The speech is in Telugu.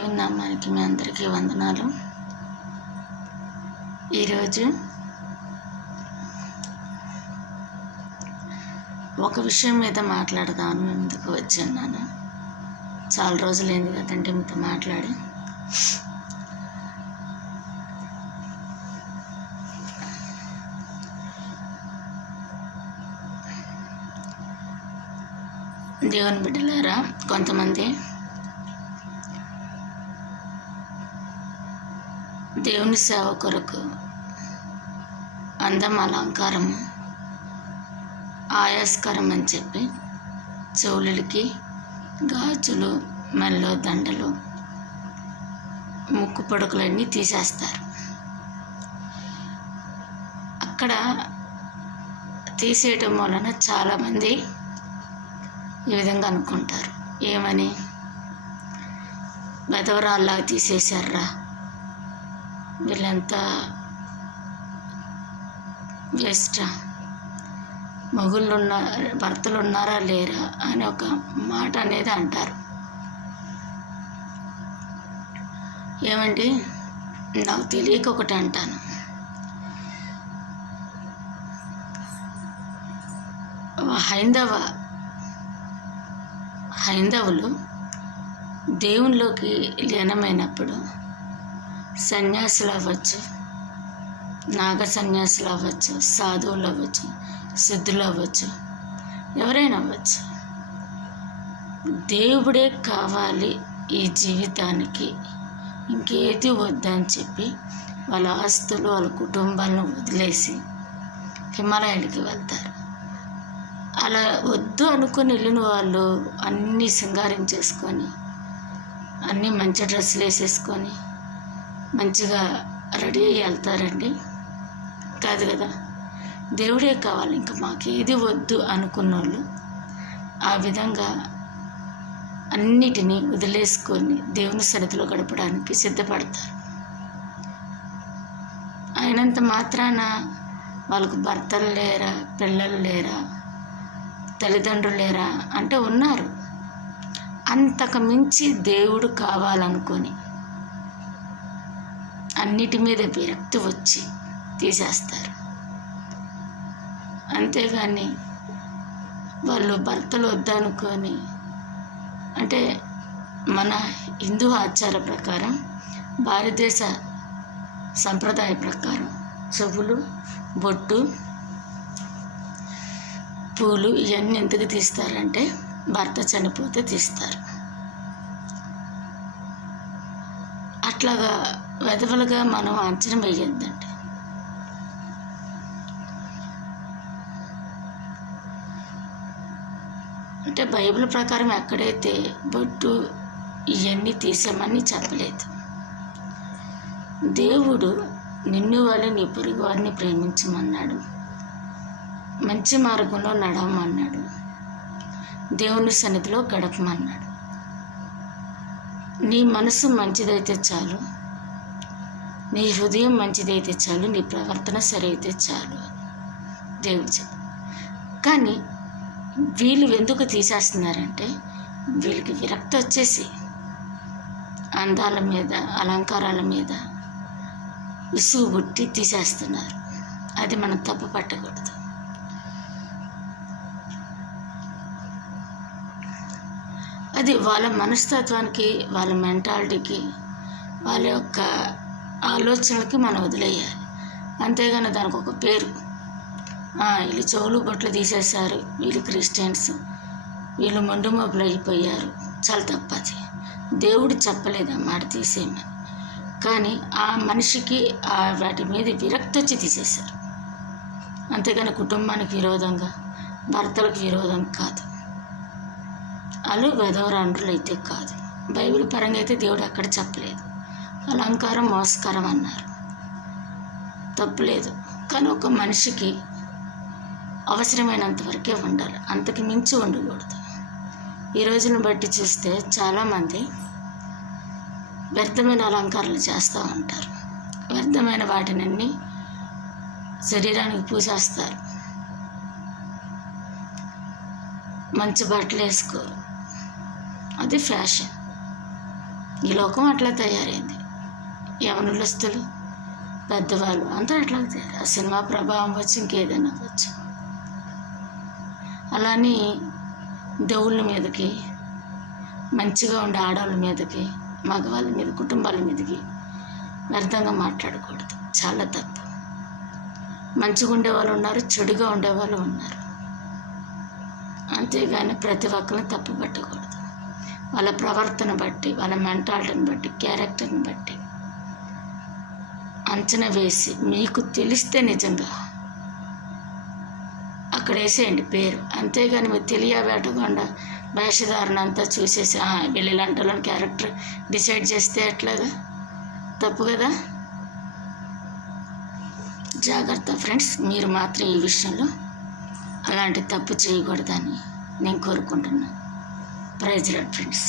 దేవుని నామానికి మీ అందరికీ వందనాలు. ఈరోజు ఒక విషయం మీద మాట్లాడదాను ముందుకు వచ్చాను. చాలా రోజులైంది కదండి మీతో మాట్లాడి. దేవుని బిడ్డలారా, కొంతమంది దేవుని సేవ కొరకు అందం, అలంకారం, ఆయాస్కరం అని చెప్పి చెవులకి గాజులు, మెల్లో దండలు, ముక్కు పొడకలన్నీ తీసేస్తారు. అక్కడ తీసేయటం వలన చాలామంది ఈ విధంగా అనుకుంటారు, ఏమని, వెధవరాల్లాగా తీసేశారా, వీళ్ళంతా వేస్టా, భర్తలు ఉన్నారా లేరా అని ఒక మాట అనేది అంటారు. ఏమండి, నాకు తెలియక ఒకటి అంటాను. హైందవులు దేవునిలోకి లీనమైనప్పుడు సన్యాసులు అవ్వచ్చు, నాగ సన్యాసులు అవ్వచ్చు, సాధువులు అవ్వచ్చు, సిద్ధులు అవ్వచ్చు, ఎవరైనా అవ్వచ్చు, దేవుడే కావాలి ఈ జీవితానికి, ఇంకేది వద్దని చెప్పి వాళ్ళ ఆస్తులు, వాళ్ళ కుటుంబాలను వదిలేసి హిమాలయాలకి వెళ్తారు. అలా వద్దు అనుకుని వెళ్ళిన వాళ్ళు అన్నీ సింగారించేసుకొని, అన్నీ మంచి డ్రెస్సులు వేసేసుకొని మంచిగా రెడీ అయ్యి వెళ్తారండి. కాదు కదా, దేవుడే కావాలి, ఇంకా మాకేది వద్దు అనుకున్న వాళ్ళు ఆ విధంగా అన్నిటినీ వదిలేసుకొని దేవుని సన్నిధిలో గడపడానికి సిద్ధపడతారు. అయినంత మాత్రాన వాళ్ళకు భర్తలు లేరా, పిల్లలు లేరా, తల్లిదండ్రులు లేరా అంటే ఉన్నారు. అంతకు మించి దేవుడు కావాలనుకొని అన్నిటి మీద విరక్తి వచ్చి తీసేస్తారు. అంతేగాని వాళ్ళు భర్తలు వద్దనుకొని, అంటే మన హిందూ ఆచార ప్రకారం, భారతదేశ సంప్రదాయ ప్రకారం చెవులు, బొట్టు, పూలు ఇవన్నీ ఎందుకు తీస్తారంటే భర్త చనిపోతే తీస్తారు. అట్లాగా వెధవలుగా మనం అంచనా వేయొద్దండి. అంటే బైబిల్ ప్రకారం ఎక్కడైతే బొట్టు ఇవన్నీ తీసామని చెప్పలేదు. దేవుడు నిన్ను వాళ్ళు నీ పొరుగు వారిని ప్రేమించమన్నాడు, మంచి మార్గంలో నడవమన్నాడు, దేవుని సన్నిధిలో గడపమన్నాడు. నీ మనసు మంచిదైతే చాలు, నీ హృదయం మంచిదైతే చాలు, నీ ప్రవర్తన సరి అయితే చాలు దేవుడు చెప్పు. కానీ వీళ్ళు ఎందుకు తీసేస్తున్నారంటే వీళ్ళకి విరక్తి వచ్చేసి అందాల మీద, అలంకారాల మీద విసుగు పుట్టి తీసేస్తున్నారు. అది మనం తప్పు పట్టకూడదు. అది వాళ్ళ మనస్తత్వానికి, వాళ్ళ మెంటాలిటీకి, వాళ్ళ యొక్క ఆలోచనలకి మనం వదిలేయాలి. అంతేగాని దానికి ఒక పేరు, వీళ్ళు చెవులు బొట్లు తీసేశారు, వీళ్ళు క్రిస్టియన్స్, వీళ్ళు మొండు మోపులు అయిపోయారు, చాలా తప్పది. దేవుడు చెప్పలేదు ఆ మాట తీసేయమని. కానీ ఆ మనిషికి వాటి మీద విరక్తి వచ్చి తీసేశారు. అంతేగాని కుటుంబానికి విరోధంగా, భర్తలకు విరోధం కాదు. వాళ్ళు వెధవరాండ్రులు అయితే కాదు. బైబిల్ పరంగా అయితే దేవుడు ఎక్కడ చెప్పలేదు. అలంకారం మోసకరం అన్నారు, తప్పులేదు. కానీ ఒక మనిషికి అవసరమైనంత వరకే ఉండాలి, అంతకు మించి ఉండకూడదు. ఈ రోజును బట్టి చూస్తే చాలామంది వ్యర్థమైన అలంకారాలు చేస్తూ ఉంటారు. వ్యర్థమైన వాటినన్నీ శరీరానికి పూసేస్తారు. మంచి బట్టలు వేసుకోరు, అది ఫ్యాషన్. ఈ లోకం అట్లా తయారైంది. యవనులస్తులు, పెద్దవాళ్ళు అందరూ అట్లా తయారు. ఆ సినిమా ప్రభావం వచ్చి ఇంకేదైనా అవ్వచ్చు. అలాని దేవుళ్ళ మీదకి, మంచిగా ఉండే ఆడవాళ్ళ మీదకి, మగవాళ్ళ మీద, కుటుంబాల మీదకి వ్యర్థంగా మాట్లాడకూడదు. చాలా తప్పు. మంచిగా ఉండేవాళ్ళు ఉన్నారు, చెడుగా ఉండేవాళ్ళు ఉన్నారు. అంతేగాని ప్రతి ఒక్కరిని తప్పు పట్టకూడదు. వాళ్ళ ప్రవర్తన బట్టి, వాళ్ళ మెంటాలిటీని బట్టి, క్యారెక్టర్ని బట్టి అంచనా వేసి మీకు తెలిస్తే నిజంగా అక్కడ వేసేయండి పేరు. అంతేగాని మీరు తెలియబెట్టకుండా వేషధారణ అంతా చూసేసి వీళ్ళు ఇలాంటి క్యారెక్టర్ డిసైడ్ చేస్తే ఎట్లాగా? తప్పు కదా. జాగ్రత్త ఫ్రెండ్స్, మీరు మాత్రం ఈ విషయంలో అలాంటి తప్పు చేయకూడదని నేను కోరుకుంటున్నాను. Praise Lord friends.